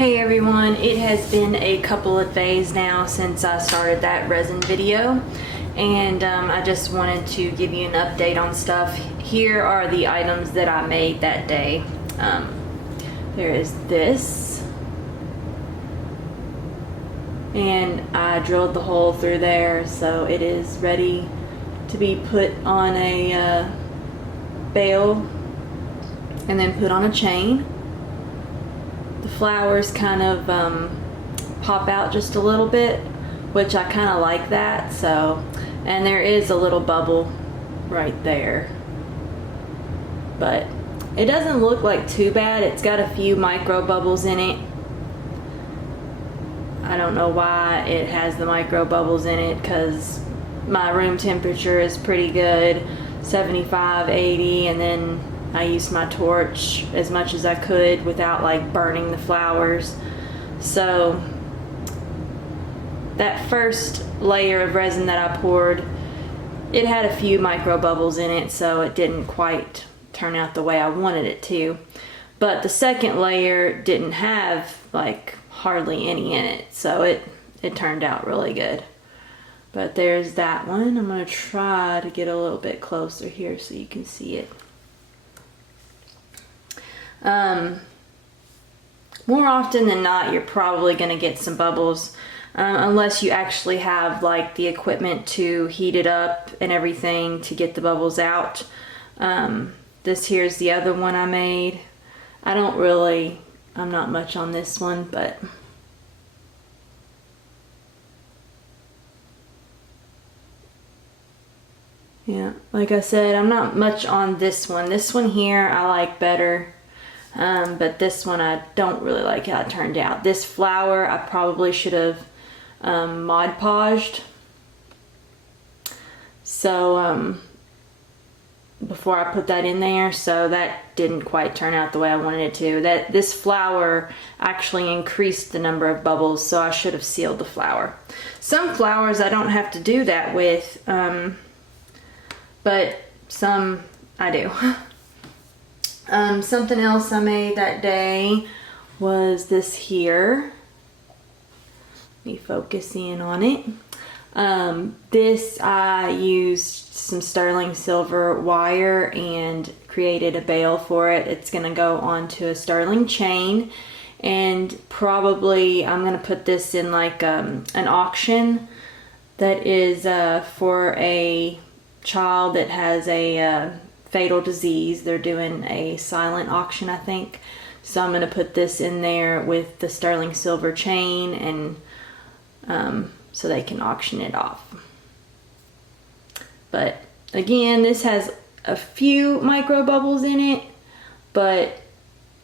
Hey everyone, it has been a couple of days now since I started that resin video, and I just wanted to give you an update on stuff. Here are the items that I made that day. There is this, and I drilled the hole through there, so it is ready to be put on a bale and then put on a chain. The flowers kind of pop out just a little bit, which I kind of like that. So, and there is a little bubble right there, but it doesn't look like too bad. It's got a few micro bubbles in it. I don't know why it has the micro bubbles in it, because my room temperature is pretty good, 75, 80, and then I used my torch as much as I could without like burning the flowers. So that first layer of resin that I poured, it had a few micro bubbles in it, so it didn't quite turn out the way I wanted it to. But the second layer didn't have like hardly any in it, so it turned out really good. But there's that one. I'm going to try to get a little bit closer here so you can see it. More often than not, you're probably going to get some bubbles, unless you actually have like the equipment to heat it up and everything to get the bubbles out. This here's the other one I made. I'm not much on this one, but yeah, like I said, I'm not much on this one. This one here I like better. But this one I don't really like how it turned out. This flower I probably should have Mod Podged. So before I put that in there, so that didn't quite turn out the way I wanted it to. This flower actually increased the number of bubbles, so I should have sealed the flower. Some flowers I don't have to do that with, but some I do. Something else I made that day was this here. Let me focus in on it. This I used some sterling silver wire and created a bale for it. It's going to go onto a sterling chain, and probably I'm going to put this in like an auction that is for a child that has a fatal disease. They're doing a silent auction, I think. So I'm going to put this in there with the sterling silver chain, and so they can auction it off. But again, this has a few micro bubbles in it, but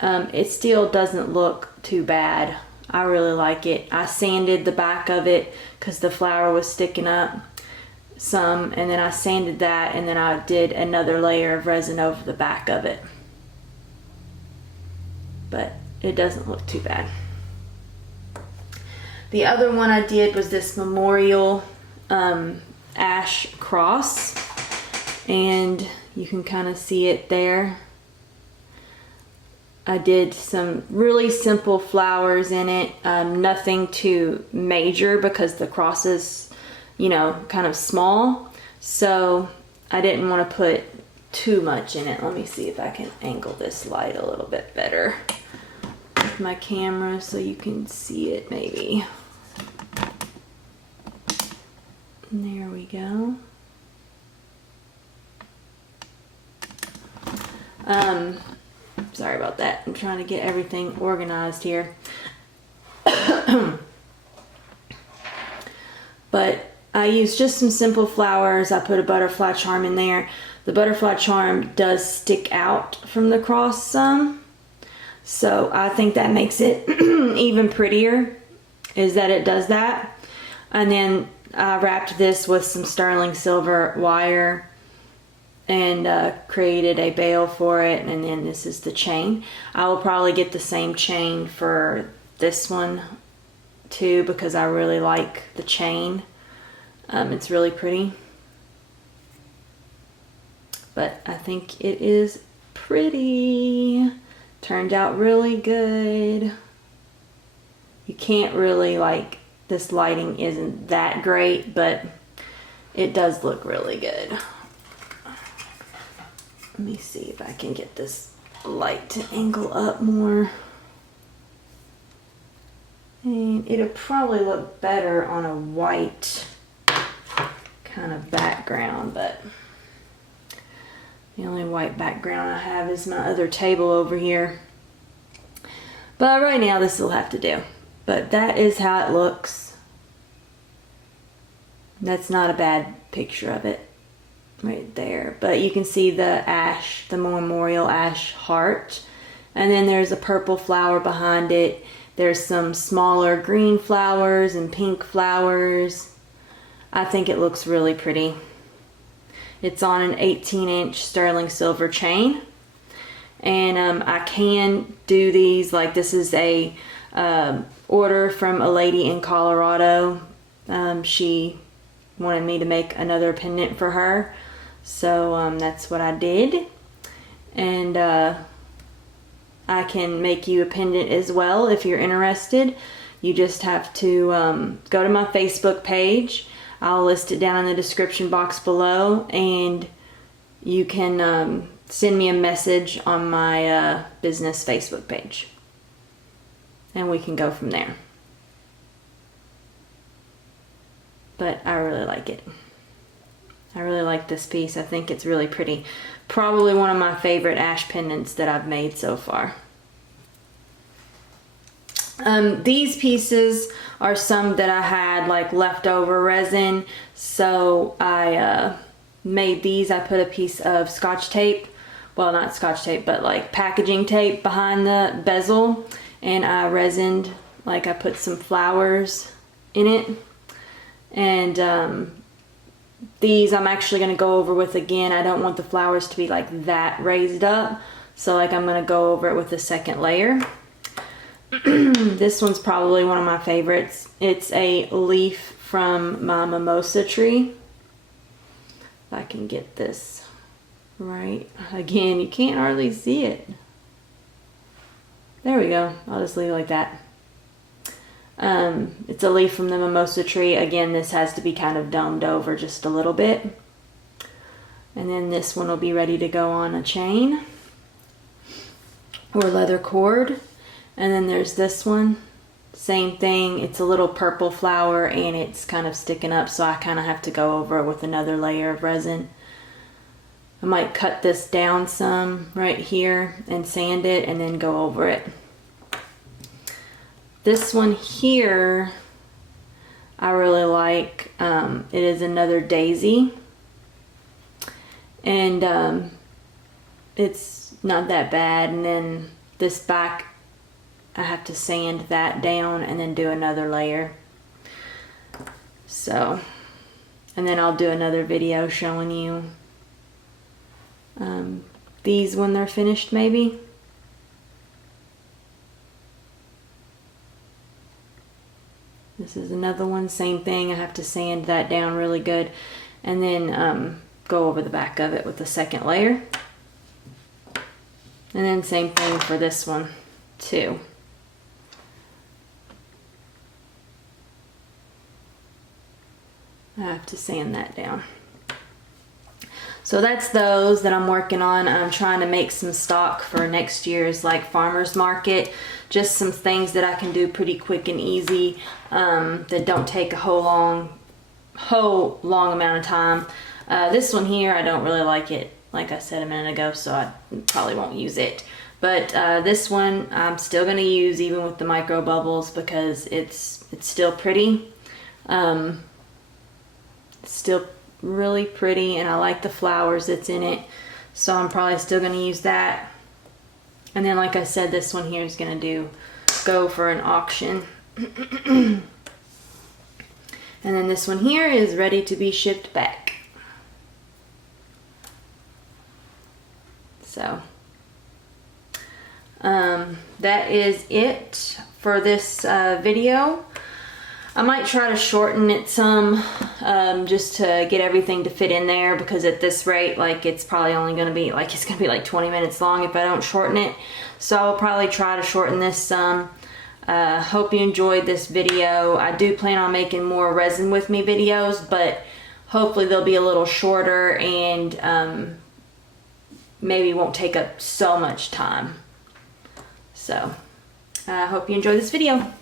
it still doesn't look too bad. I really like it. I sanded the back of it because the flower was sticking up some, and then I sanded that, and then I did another layer of resin over the back of it. But it doesn't look too bad. The other one I did was this memorial ash cross, and you can kind of see it there. I did some really simple flowers in it, nothing too major because the cross is, you know, kind of small, so I didn't want to put too much in it. Let me see if I can angle this light a little bit better with my camera so you can see it maybe. And there we go. Sorry about that. I'm trying to get everything organized here. But I used just some simple flowers. I put a butterfly charm in there. The butterfly charm does stick out from the cross some, so I think that makes it even prettier, is that it does that. And then I wrapped this with some sterling silver wire and created a bale for it, and then this is the chain. I will probably get the same chain for this one too, because I really like the chain. It's really pretty, but I think it is pretty. Turned out really good. You can't really, like, this lighting isn't that great, but it does look really good. Let me see if I can get this light to angle up more. And it'll probably look better on a white kind of background, but the only white background I have is my other table over here. But right now this will have to do. But that is how it looks. That's not a bad picture of it right there. But you can see the ash, the memorial ash heart. And then there's a purple flower behind it. There's some smaller green flowers and pink flowers. I think it looks really pretty. It's on an 18-inch sterling silver chain. And I can do these, like this is a order from a lady in Colorado. She wanted me to make another pendant for her. So that's what I did. And I can make you a pendant as well if you're interested. You just have to go to my Facebook page. I'll list it down in the description box below, and you can send me a message on my business Facebook page, and we can go from there. But I really like it. I really like this piece. I think it's really pretty. Probably one of my favorite ash pendants that I've made so far. These pieces are some that I had like leftover resin, so I made these. I put a piece of scotch tape, well, not scotch tape, but like packaging tape behind the bezel, and I resined, like I put some flowers in it. And these I'm actually going to go over with again. I don't want the flowers to be like that raised up, so like I'm going to go over it with a second layer. This one's probably one of my favorites. It's a leaf from my mimosa tree. If I can get this right. Again, you can't hardly see it. There we go. I'll just leave it like that. It's a leaf from the mimosa tree. Again, this has to be kind of domed over just a little bit. And then this one will be ready to go on a chain or leather cord. And then there's this one, same thing. It's a little purple flower and it's kind of sticking up, so I kind of have to go over it with another layer of resin. I might cut this down some right here and sand it and then go over it. This one here, I really like. It is another daisy. And it's not that bad. And then this back, I have to sand that down and then do another layer. So, and then I'll do another video showing you these when they're finished maybe. This is another one, same thing. I have to sand that down really good and then go over the back of it with the second layer. And then same thing for this one too. I have to sand that down. So that's those that I'm working on. I'm trying to make some stock for next year's like farmer's market. Just some things that I can do pretty quick and easy that don't take a whole long amount of time. This one here, I don't really like it, like I said a minute ago, so I probably won't use it. But this one I'm still going to use even with the micro bubbles because it's still pretty. Still really pretty, and I like the flowers that's in it, so I'm probably still going to use that. And then like I said, this one here is going to go for an auction. And then this one here is ready to be shipped back. So that is it for this video. I might try to shorten it some just to get everything to fit in there, because at this rate, like it's probably only going to be like 20 minutes long if I don't shorten it. So I'll probably try to shorten this some. Hope you enjoyed this video. I do plan on making more resin with me videos, but hopefully they'll be a little shorter and maybe won't take up so much time. So I hope you enjoy this video.